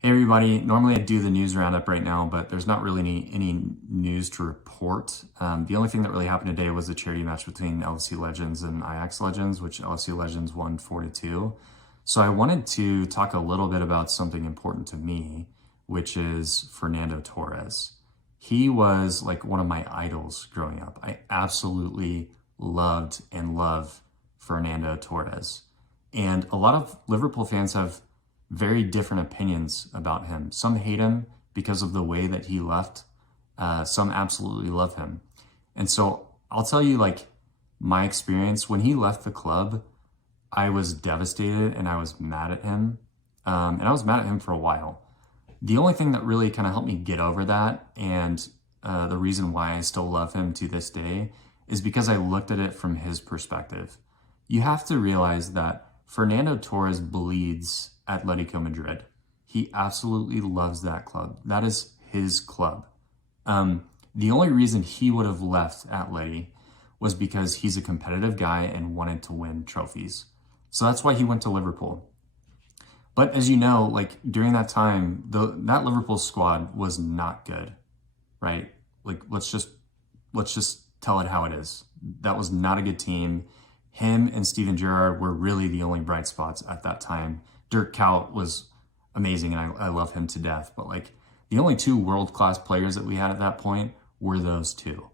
Hey everybody, normally I do the news roundup right now, but there's not really any news to report. The only thing that really happened today was a charity match between LSU Legends and Ajax Legends, which LSU Legends won 4-2. So I wanted to talk a little bit about something important to me, which is Fernando Torres. He was like one of my idols growing up. I absolutely loved and love Fernando Torres. And a lot of Liverpool fans have very different opinions about him. Some hate him because of the way that he left. Some absolutely love him. And so I'll tell you, like, my experience when he left the club, I was devastated and I was mad at him. And I was mad at him for a while. The only thing that really kind of helped me get over that, and the reason why I still love him to this day, is because I looked at it from his perspective. You have to realize that Fernando Torres bleeds Atletico Madrid. He absolutely loves that club. That is his club. The only reason he would have left Atleti was because he's a competitive guy and wanted to win trophies. So that's why he went to Liverpool. But as you know, like during that time, that Liverpool squad was not good, right? Like let's just tell it how it is. That was not a good team. Him and Steven Gerrard were really the only bright spots at that time. Dirk Kuyt was amazing, and I love him to death. But like the only two world-class players that we had at that point were those two.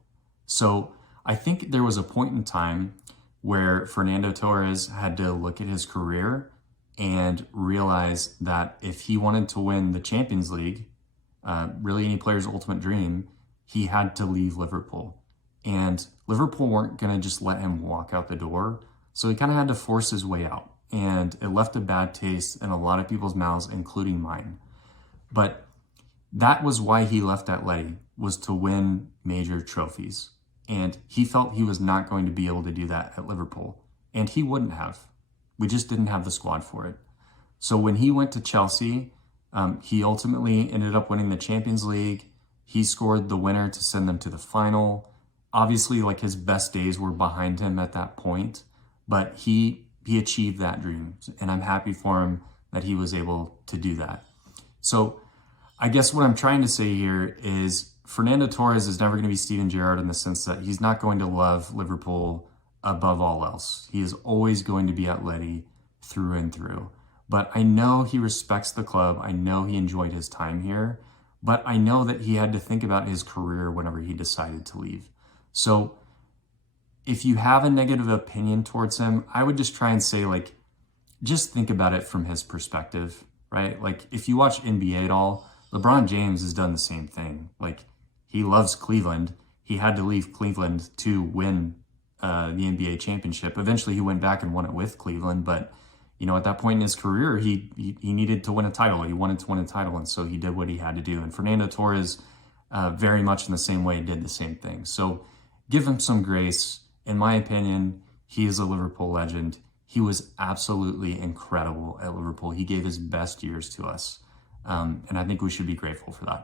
So I think there was a point in time where Fernando Torres had to look at his career and realize that if he wanted to win the Champions League, really any player's ultimate dream, he had to leave Liverpool. And Liverpool weren't going to just let him walk out the door. So he kind of had to force his way out. And it left a bad taste in a lot of people's mouths, including mine. But that was why he left Atleti, was to win major trophies. And he felt he was not going to be able to do that at Liverpool. And he wouldn't have. We just didn't have the squad for it. So when he went to Chelsea, he ultimately ended up winning the Champions League. He scored the winner to send them to the final. Obviously, like his best days were behind him at that point, but he achieved that dream, and I'm happy for him that he was able to do that. So I guess what I'm trying to say here is Fernando Torres is never going to be Steven Gerrard in the sense that he's not going to love Liverpool above all else. He is always going to be Atleti through and through. But I know he respects the club. I know he enjoyed his time here, but I know that he had to think about his career whenever he decided to leave. So if you have a negative opinion towards him, I would just try and say, like, just think about it from his perspective, right? Like, if you watch NBA at all, LeBron James has done the same thing. Like, he loves Cleveland. He had to leave Cleveland to win the NBA championship. Eventually, he went back and won it with Cleveland. But, you know, at that point in his career, he needed to win a title. He wanted to win a title, and so he did what he had to do. And Fernando Torres, very much in the same way, did the same thing. So give him some grace. In my opinion, he is a Liverpool legend. He was absolutely incredible at Liverpool. He gave his best years to us. And I think we should be grateful for that.